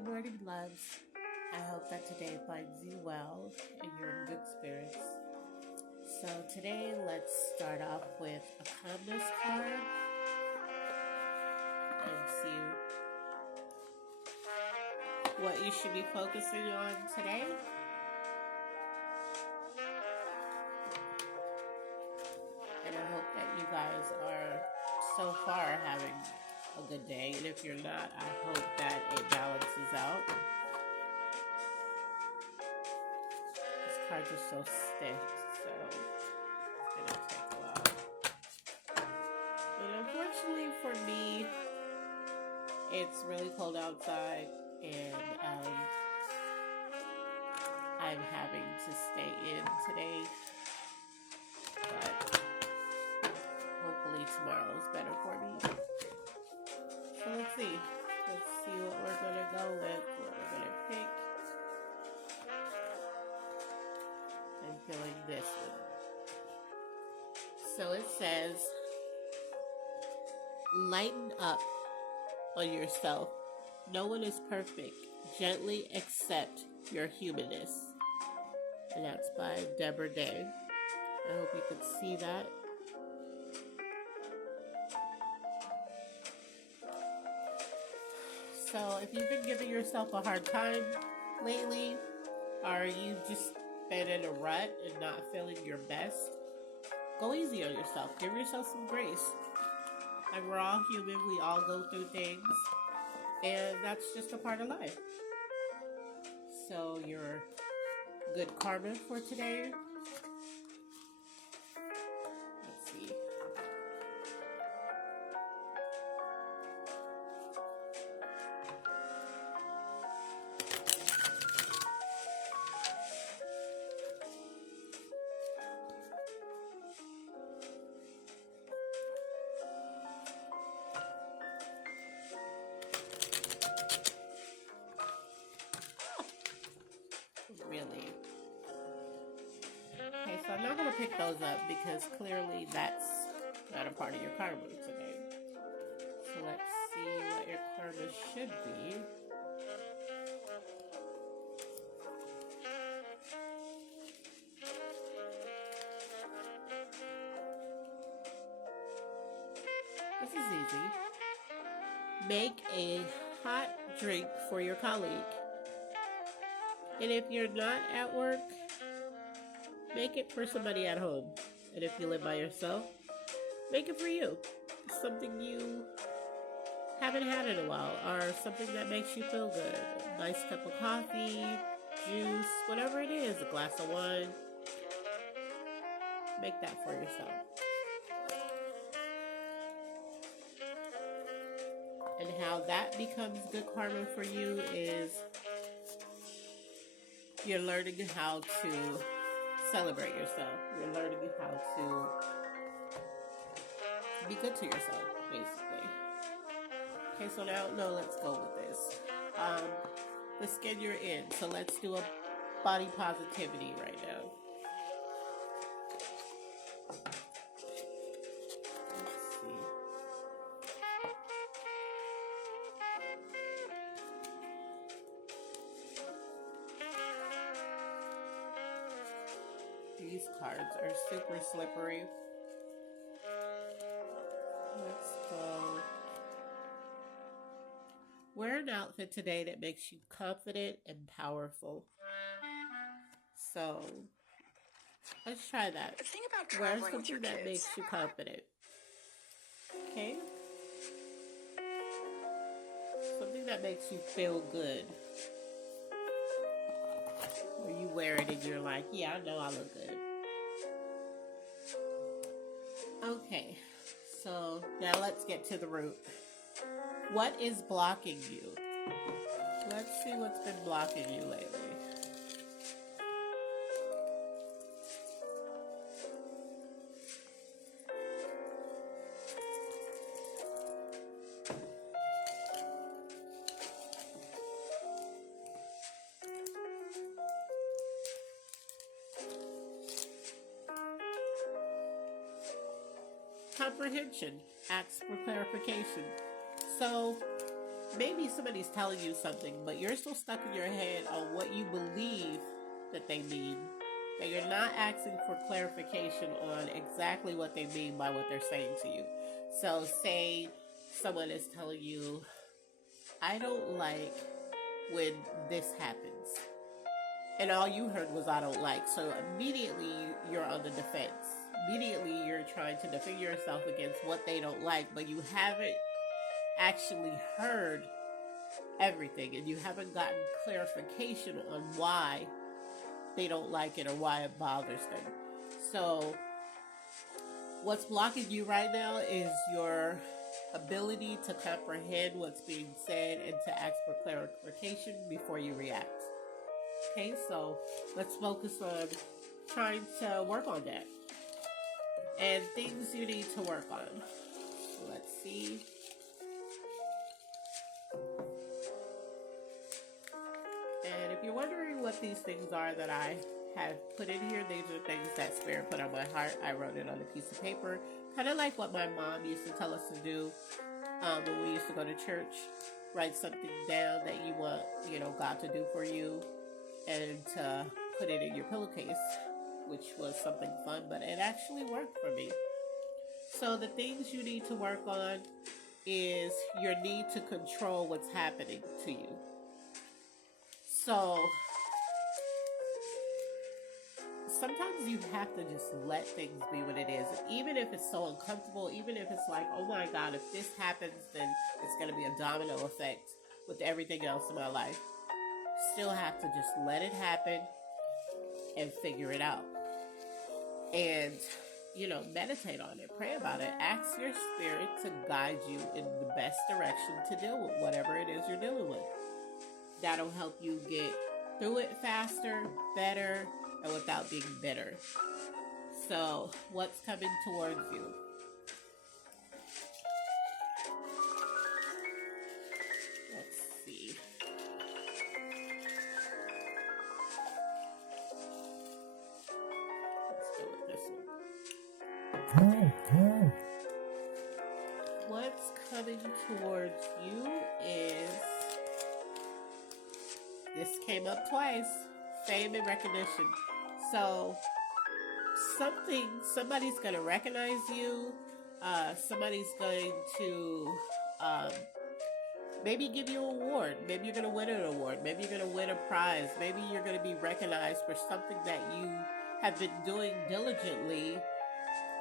Good morning, loves. I hope that today finds you well and you're in good spirits. So today, let's start off with a calmness card and see what you should be focusing on today. And I hope that you guys are so far having a good day. And if you're not, I hope that it balances out. This card is so stiff, so it's gonna take a while. And unfortunately for me, it's really cold outside, and I'm having to stay in today. But hopefully tomorrow is better for me. So let's see. Let's see what we're gonna go with, what we're gonna pick. I'm feeling this one. So it says, lighten up on yourself. No one is perfect. Gently accept your humanness. And that's by Deborah Day. I hope you could see that. So if you've been giving yourself a hard time lately, or you just been in a rut and not feeling your best, go easy on yourself. Give yourself some grace. And we're all human. We all go through things. And that's just a part of life. So your good karma for today. Let's see. Really. Okay, so I'm not going to pick those up because clearly that's not a part of your karma today. So let's see what your karma should be. This is easy. Make a hot drink for your colleague. And if you're not at work, make it for somebody at home. And if you live by yourself, make it for you. Something you haven't had in a while, or something that makes you feel good. A nice cup of coffee, juice, whatever it is, a glass of wine. Make that for yourself. And how that becomes good karma for you is you're learning how to celebrate yourself. You're learning how to be good to yourself, basically. Okay, so now, let's go with this. The skin you're in. So let's do a body positivity right now. Let's see. These cards are super slippery. Let's go. Wear an outfit today that makes you confident and powerful. So, let's try that. The thing about Wear traveling with your something that kids. makes you confident. Okay? Something that makes you feel good. Where you wear it and you're like, yeah, I know I look good. Okay, so now let's get to the root. What is blocking you? Let's see what's been blocking you lately. Comprehension. Ask for clarification. So, maybe somebody's telling you something, but you're still stuck in your head on what you believe that they mean. That you're not asking for clarification on exactly what they mean by what they're saying to you. So, say someone is telling you, I don't like when this happens. And all you heard was, I don't like. So, immediately you're on the defense. Immediately you're trying to defend yourself against what they don't like, but you haven't actually heard everything and you haven't gotten clarification on why they don't like it or why it bothers them. So what's blocking you right now is your ability to comprehend what's being said and to ask for clarification before you react. Okay, so let's focus on trying to work on that and things you need to work on. So let's see. And if you're wondering what these things are that I have put in here, these are things that Spirit put on my heart. I wrote it on a piece of paper, kind of like what my mom used to tell us to do when we used to go to church. Write something down that you want, God to do for you, and to put it in your pillowcase, which was something fun, but it actually worked for me. So the things you need to work on is your need to control what's happening to you. So sometimes you have to just let things be what it is. Even if it's so uncomfortable, even if it's like, oh my God, if this happens, then it's going to be a domino effect with everything else in my life. Still have to just let it happen and figure it out. And, meditate on it, pray about it. Ask your spirit to guide you in the best direction to deal with whatever it is you're dealing with. That'll help you get through it faster, better, and without being bitter. So, what's coming towards you? Let's see. Let's go with this one. What's coming towards you is... This came up twice. Fame and recognition. So, somebody's going to recognize you. Somebody's going to maybe give you an award. Maybe you're going to win an award. Maybe you're going to win a prize. Maybe you're going to be recognized for something that you have been doing diligently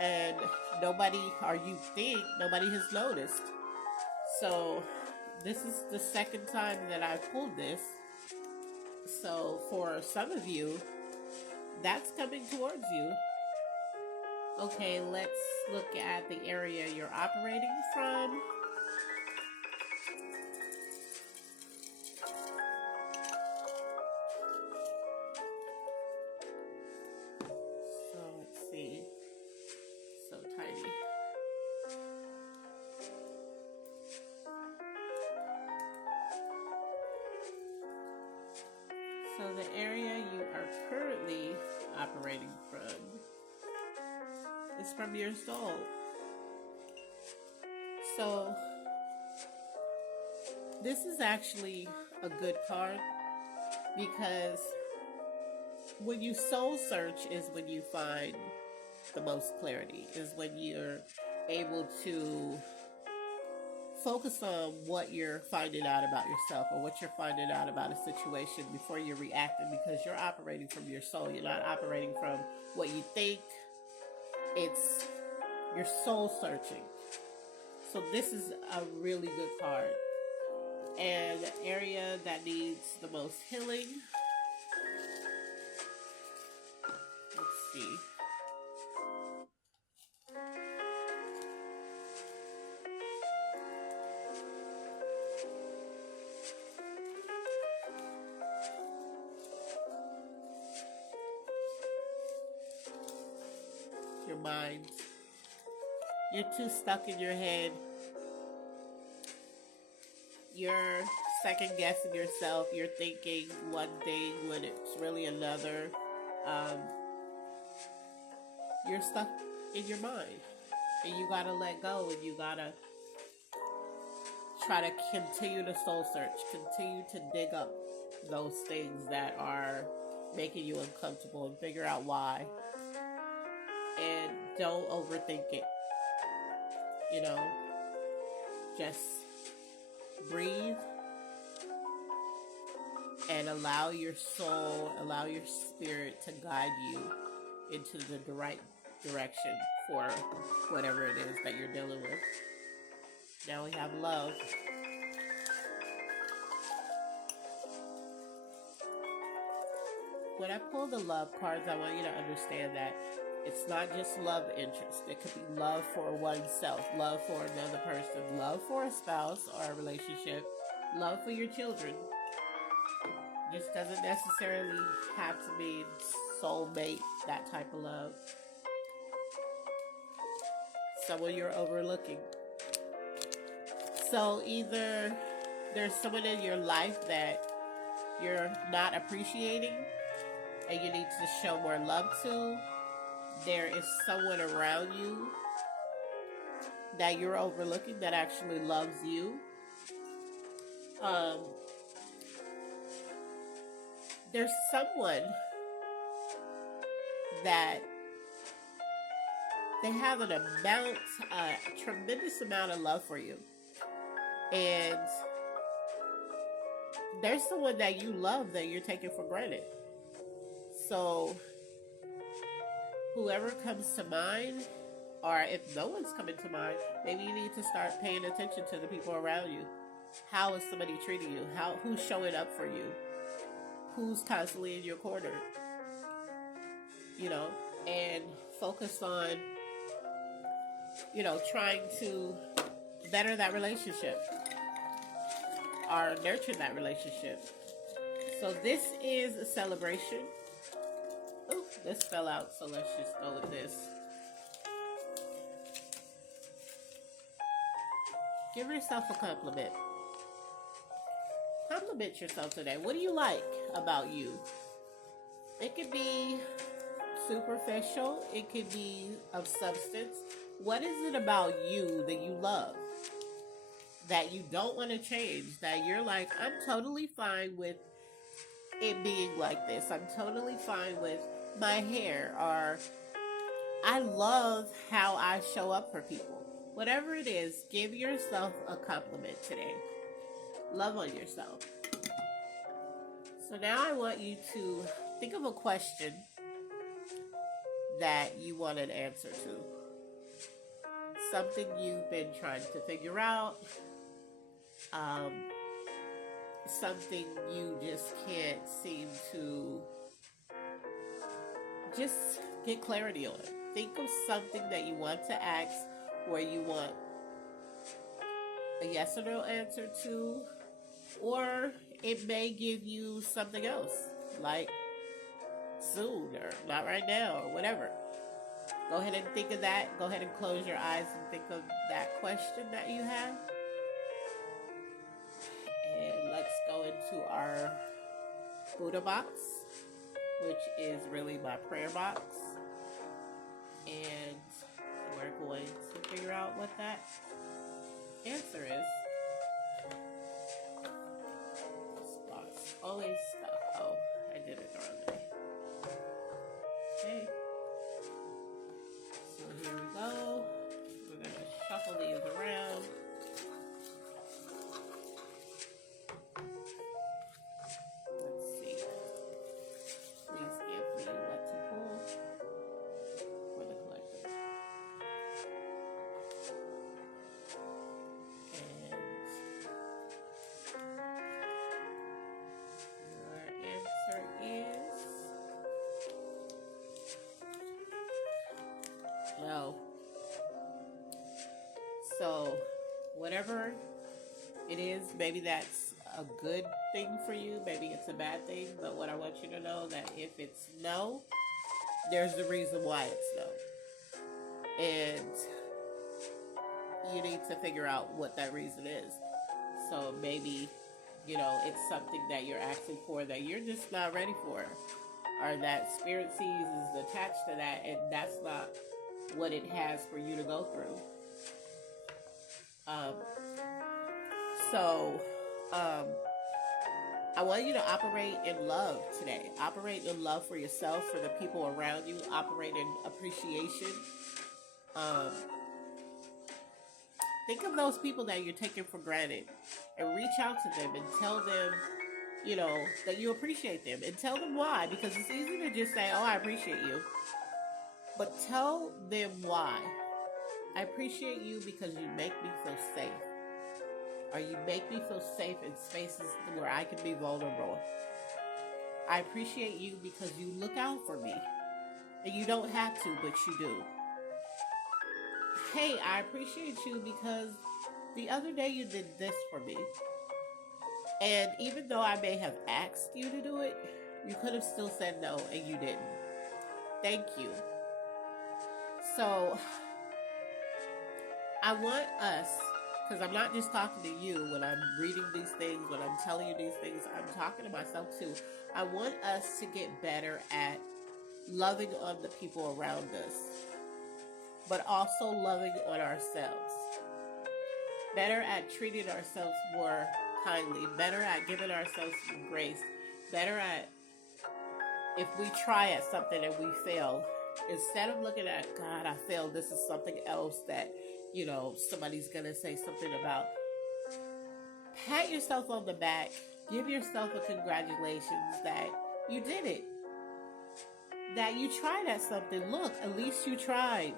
and nobody has noticed. So, this is the second time that I've pulled this. So for some of you, that's coming towards you. Okay, let's look at the area you're operating from. So let's see. So tiny. So the area you are currently operating from is from your soul. So this is actually a good card because when you soul search is when you find the most clarity, is when you're able to focus on what you're finding out about yourself or what you're finding out about a situation before you're reacting, because you're operating from your soul. You're not operating from what you think. It's your soul searching. So this is a really good card. And the area that needs the most healing. Let's see. Your mind. You're too stuck in your head. You're second guessing yourself. You're thinking one thing when it's really another. You're stuck in your mind. And you gotta let go, and you gotta try to continue to soul search, continue to dig up those things that are making you uncomfortable and figure out why. And don't overthink it. You know, just breathe and allow your soul, allow your spirit to guide you into the right direction for whatever it is that you're dealing with. Now we have love. When I pull the love cards, I want you to understand that it's not just love interest. It could be love for oneself, love for another person, love for a spouse or a relationship, love for your children. Just doesn't necessarily have to be soulmate, that type of love. Someone you're overlooking. So either there's someone in your life that you're not appreciating and you need to show more love to. There is someone around you that you're overlooking that actually loves you. There's someone that they have a tremendous amount of love for you. And there's someone that you love that you're taking for granted. So whoever comes to mind, or if no one's coming to mind, maybe you need to start paying attention to the people around you. How is somebody treating you? Who's showing up for you? Who's constantly in your corner? You know, and focus on, you know, trying to better that relationship or nurture that relationship. So this is a celebration. Oh, this fell out, so let's just go with this. Give yourself a compliment. Compliment yourself today. What do you like about you? It could be superficial. It could be of substance. What is it about you that you love? That you don't want to change? That you're like, I'm totally fine with it being like this. I'm totally fine with my hair. Or I love how I show up for people. Whatever it is, give yourself a compliment today. Love on yourself. So now I want you to think of a question that you want an answer to. Something you've been trying to figure out. Something you just can't seem to just get clarity on. Think of something that you want to ask, where you want a yes or no answer to, or it may give you something else, like soon or not right now or whatever. Go ahead and think of that. Go ahead and close your eyes and think of that question that you have. And let's go into our Buddha box, which is really my prayer box. And we're going to figure out what that answer is. This box always stuck. Oh, I did it the wrong way. Okay. So here we go. We're going to shuffle these around. Let's see. Please give me what to pull for the collective. And your answer is no. So, whatever it is, maybe that's a good thing for you, maybe it's a bad thing, but what I want you to know that if it's no, there's a reason why it's no. And you need to figure out what that reason is. So maybe, you know, it's something that you're asking for that you're just not ready for, or that spirit sees is attached to that, and that's not what it has for you to go through. So, um, I want you to operate in love today. Operate in love for yourself, for the people around you. Operate in appreciation. Um, think of those people that you're taking for granted and reach out to them and tell them, that you appreciate them and tell them why. Because it's easy to just say, oh, I appreciate you. But tell them why. I appreciate you because you make me feel safe. Or you make me feel safe in spaces where I can be vulnerable. I appreciate you because you look out for me. And you don't have to, but you do. Hey, I appreciate you because the other day you did this for me. And even though I may have asked you to do it, you could have still said no and you didn't. Thank you. So, I want us, because I'm not just talking to you when I'm reading these things, when I'm telling you these things, I'm talking to myself too. I want us to get better at loving on the people around us, but also loving on ourselves. Better at treating ourselves more kindly, better at giving ourselves grace, better at, if we try at something and we fail, instead of looking at, God, I failed, this is something else that, somebody's going to say something about. Pat yourself on the back. Give yourself a congratulations that you did it. That you tried at something. Look, at least you tried.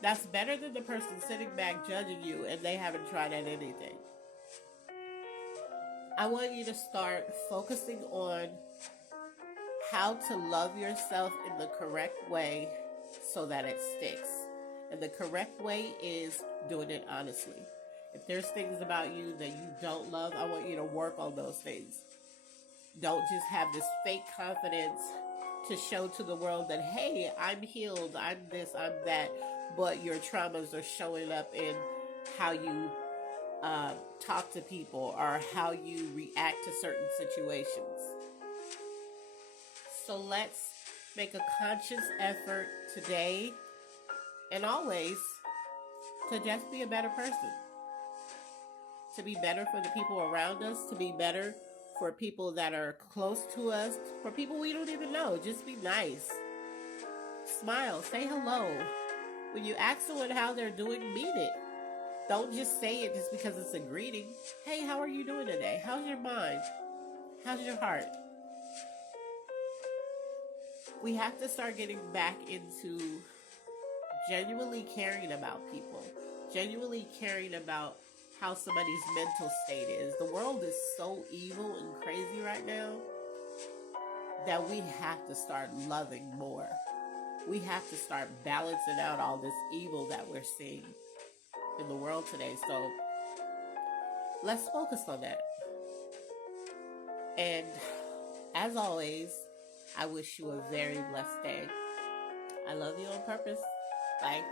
That's better than the person sitting back judging you and they haven't tried at anything. I want you to start focusing on how to love yourself in the correct way so that it sticks. And the correct way is doing it honestly. If there's things about you that you don't love, I want you to work on those things. Don't just have this fake confidence to show to the world that, hey, I'm healed, I'm this, I'm that, but your traumas are showing up in how you talk to people or how you react to certain situations. So let's make a conscious effort today and always to just be a better person. To be better for the people around us, to be better for people that are close to us, for people we don't even know. Just be nice. Smile, say hello. When you ask someone how they're doing, mean it. Don't just say it just because it's a greeting. Hey, how are you doing today? How's your mind? How's your heart? We have to start getting back into genuinely caring about people. Genuinely caring about how somebody's mental state is. The world is so evil and crazy right now that we have to start loving more. We have to start balancing out all this evil that we're seeing in the world today. So let's focus on that. And as always, I wish you a very blessed day. I love you on purpose. Bye.